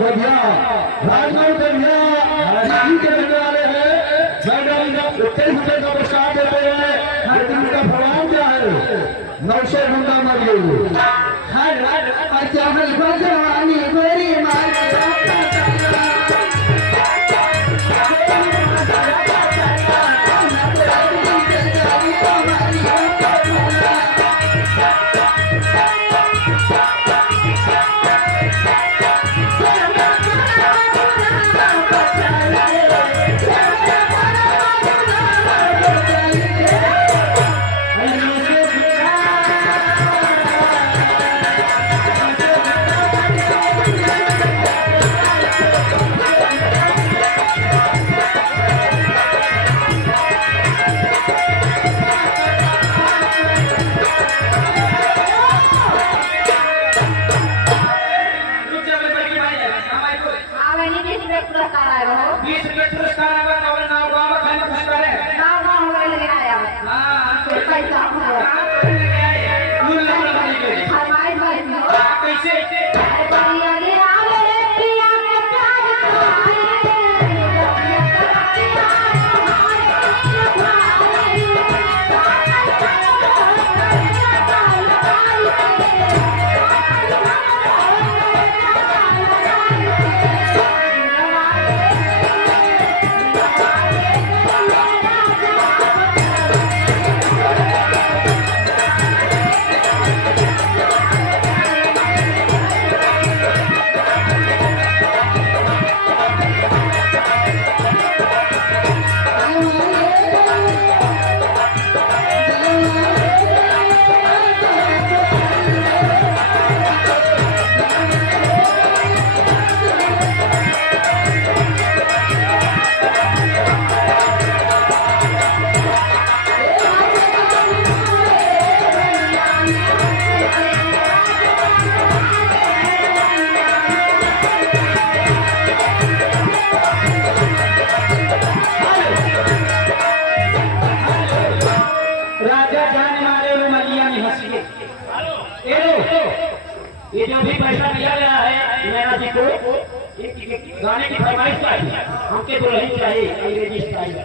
बढ़िया राजमहल बढ़िया जी के रहने वाले हैं। मैडम जब 21 का पुरस्कार देते हैं लेकिन उनका फरमान क्या है 900 घंटा मर गई हर अचानक बजवानी गोरी मार ये जो भी पैसा दिया गया है नैना जी को गाने की फरमाइश चाहिए हमके तो नहीं चाहिए अंग्रेजी स्टाइल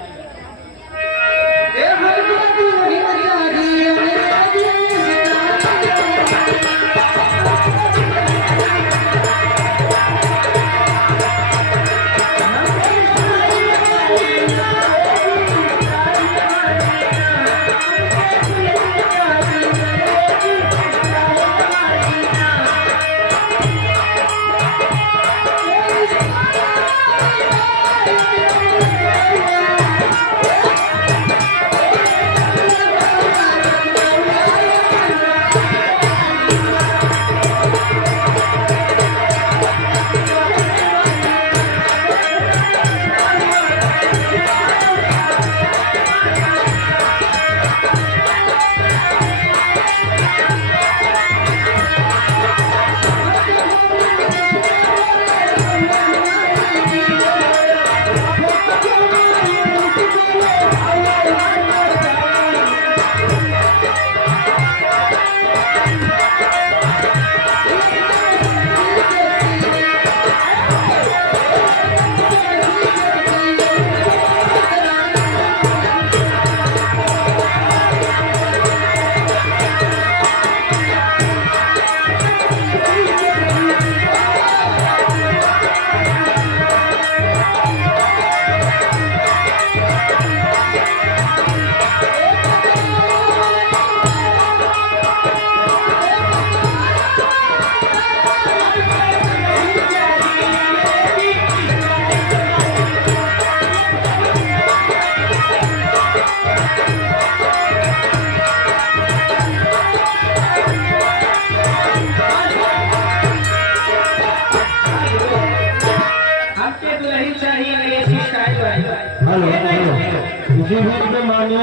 इसी बीच में माननीय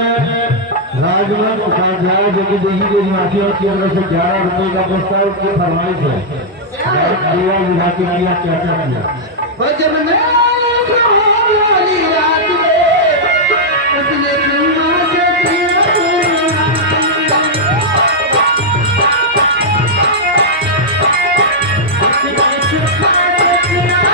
राजमहल उपाध्याय जो कि दिल्ली के निवासियों की तरफ से 11 रुपए का पुरस्कार की फरमाइश है विभाग के लिए क्या किया Yeah.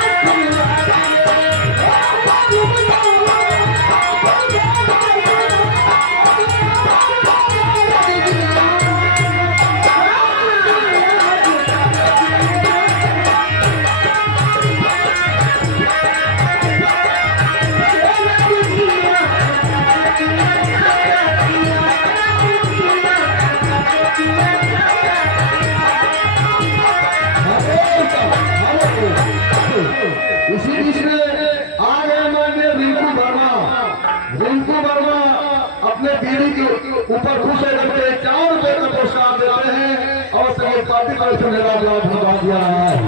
इसी बीच में आ गए माननीय रिंकू वर्मा। रिंकू वर्मा अपने पीढ़ी के ऊपर खुश होकर ₹4 का पुरस्कार देते हैं और संघ पार्टी पर से मेरा जवाब दिया है।